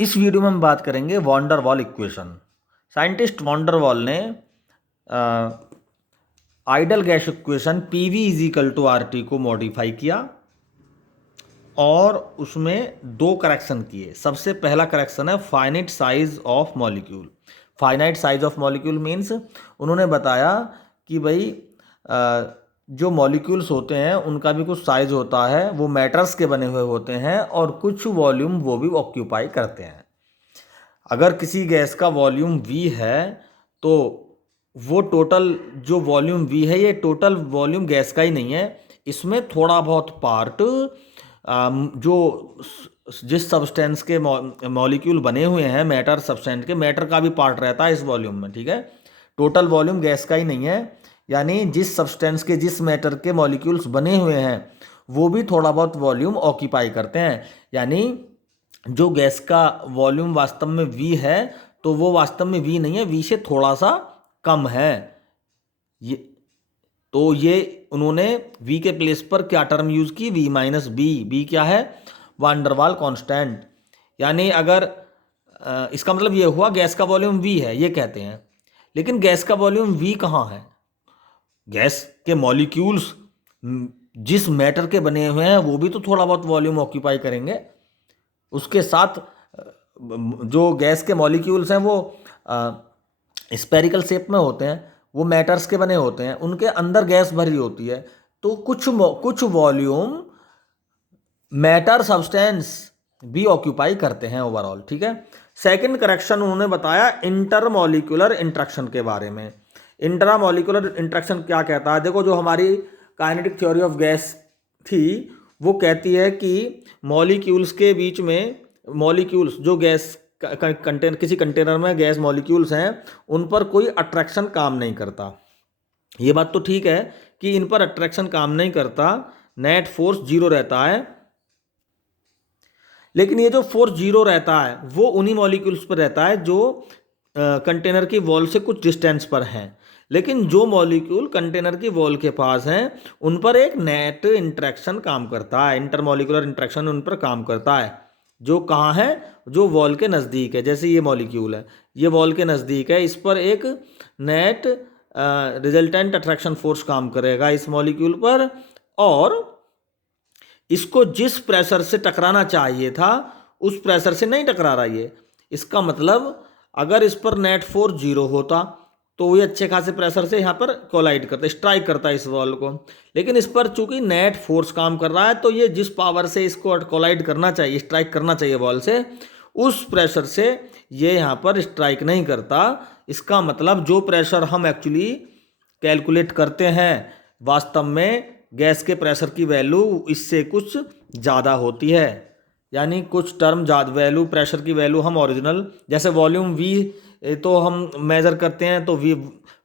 इस वीडियो में हम बात करेंगे van der Waals equation. Scientist van der Waals ने ideal gas equation PV is equal to R T को मॉडिफाई किया और उसमें दो करेक्शन किए। सबसे पहला करेक्शन है finite size of molecule. Finite size of molecule means उन्होंने बताया कि भाई जो मॉलिक्यूल्स होते हैं उनका भी कुछ साइज होता है, वो मैटर्स के बने हुए होते हैं और कुछ वॉल्यूम वो भी ऑक्यूपाई करते हैं। अगर किसी गैस का वॉल्यूम V है तो वो टोटल जो वॉल्यूम V है ये टोटल वॉल्यूम गैस का ही नहीं है, इसमें थोड़ा बहुत पार्ट जो जिस सब्सटेंस के मॉलिक्यूल बने हुए हैं मैटर सब्सटेंस के, मैटर का भी पार्ट रहता है इस वॉल्यूम में। ठीक है, टोटल वॉल्यूम गैस का ही नहीं है, यानी जिस सब्सटेंस के जिस मैटर के मॉलिक्यूल्स बने हुए हैं वो भी थोड़ा बहुत वॉल्यूम ऑक्यूपाई करते हैं। यानी जो गैस का वॉल्यूम वास्तव में V है तो वो वास्तव में V नहीं है, V से थोड़ा सा कम है। ये उन्होंने V के प्लेस पर क्या टर्म यूज की, V माइनस बी। B क्या है? वान डर वाल कांस्टेंट। यानी अगर इसका मतलब ये हुआ गैस का वॉल्यूम V है ये कहते हैं, लेकिन गैस का वॉल्यूम V कहाँ है? गैस के मॉलिक्यूल्स जिस मैटर के बने हुए हैं वो भी तो थोड़ा बहुत वॉल्यूम ऑक्यूपाई करेंगे। उसके साथ जो गैस के मॉलिक्यूल्स हैं वो स्पेरिकल शेप में होते हैं, वो मैटर्स के बने होते हैं, उनके अंदर गैस भरी होती है, तो कुछ वॉल्यूम मैटर सब्सटेंस भी ऑक्यूपाई करते हैं ओवरऑल। ठीक है, सेकंड करेक्शन उन्होंने बताया इंटरमॉलिक्यूलर इंट्रैक्शन के बारे में। इंटरमॉलिक्यूलर इंट्रैक्शन क्या कहता है? देखो, जो हमारी काइनेटिक थ्योरी ऑफ गैस थी वो कहती है कि मॉलिक्यूल्स के बीच में, मॉलिक्यूल्स जो गैस कंटेनर, किसी कंटेनर में गैस मॉलिक्यूल्स हैं उन पर कोई अट्रैक्शन काम नहीं करता। ये बात तो ठीक है कि इन पर अट्रैक्शन काम नहीं करता, नेट फोर्स जीरो रहता है, लेकिन ये जो फोर्स जीरो रहता है वो उन्हीं मॉलिक्यूल्स पर रहता है जो कंटेनर की वॉल से कुछ डिस्टेंस पर हैं। लेकिन जो मॉलिक्यूल कंटेनर की वॉल के पास हैं उन पर एक नेट इंट्रैक्शन काम करता है, इंटरमॉलिक्यूलर इंट्रैक्शन उन पर काम करता है। जो कहाँ है? जो वॉल के नज़दीक है। जैसे ये मॉलिक्यूल है, ये वॉल के नज़दीक है, इस पर एक नेट रिजल्टेंट अट्रैक्शन फोर्स काम करेगा इस मॉलिक्यूल पर, और इसको जिस प्रेशर से टकराना चाहिए था उस प्रेशर से नहीं टकरा रहा ये। इसका मतलब अगर इस पर नेट फोर्स जीरो होता तो ये अच्छे खासे प्रेशर से यहाँ पर कोलाइड करता, स्ट्राइक करता इस वॉल को, लेकिन इस पर चूंकि नेट फोर्स काम कर रहा है तो ये जिस पावर से इसको कोलाइड करना चाहिए, स्ट्राइक करना चाहिए वॉल से, उस प्रेशर से ये यहाँ पर स्ट्राइक नहीं करता। इसका मतलब जो प्रेशर हम एक्चुअली कैलकुलेट करते हैं वास्तव में गैस के प्रेशर की वैल्यू इससे कुछ ज़्यादा होती है। यानी कुछ टर्म ज़्यादा वैल्यू, प्रेशर की वैल्यू हम ओरिजिनल, जैसे वॉल्यूम V तो हम मेज़र करते हैं तो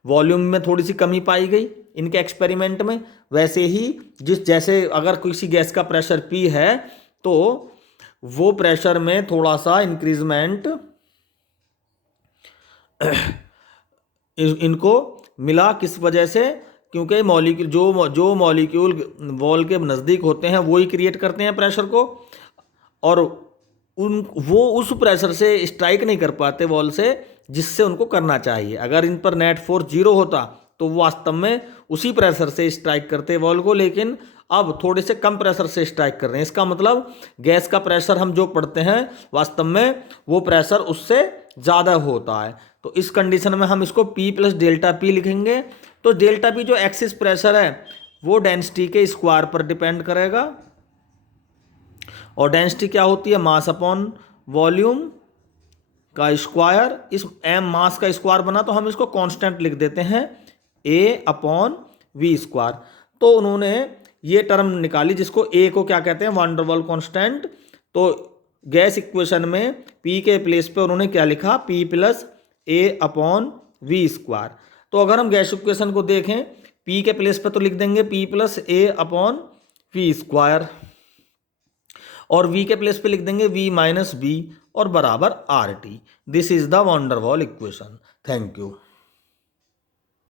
वॉल्यूम में थोड़ी सी कमी पाई गई इनके एक्सपेरिमेंट में, वैसे ही जैसे अगर किसी गैस का प्रेशर P है तो वो प्रेशर में थोड़ा सा इंक्रीजमेंट इनको मिला। किस वजह से? क्योंकि मॉलिक्यूल जो मॉलिक्यूल वॉल के नज़दीक होते हैं वो ही क्रिएट करते हैं प्रेशर को, और वो उस प्रेशर से स्ट्राइक नहीं कर पाते वॉल से जिससे उनको करना चाहिए। अगर इन पर नेट फोर्स जीरो होता तो वो वास्तव में उसी प्रेशर से स्ट्राइक करते वॉल को, लेकिन अब थोड़े से कम प्रेशर से स्ट्राइक कर रहे हैं। इसका मतलब गैस का प्रेशर हम जो पढ़ते हैं वास्तव में वो प्रेशर उससे ज़्यादा होता है। तो इस कंडीशन में हम इसको P प्लस डेल्टा P लिखेंगे। तो डेल्टा P जो एक्सिस प्रेशर है वो डेंसिटी के स्क्वायर पर डिपेंड करेगा, और डेंसिटी क्या होती है? मास अपॉन वॉल्यूम का स्क्वायर। इस m मास का स्क्वायर बना तो हम इसको कांस्टेंट लिख देते हैं A अपॉन V स्क्वायर। तो उन्होंने ये टर्म निकाली जिसको A को क्या कहते हैं? वान डर वाल कांस्टेंट। तो गैस इक्वेशन में P के प्लेस पे उन्होंने क्या लिखा? P plus A upon V square. तो अगर हम गैस इक्वेशन को देखें P के प्लेस पे तो लिख देंगे P plus A upon V square, और V के प्लेस पे लिख देंगे V माइनस बी और बराबर RT। This is the one डर वाल इक्वेशन। Thank you.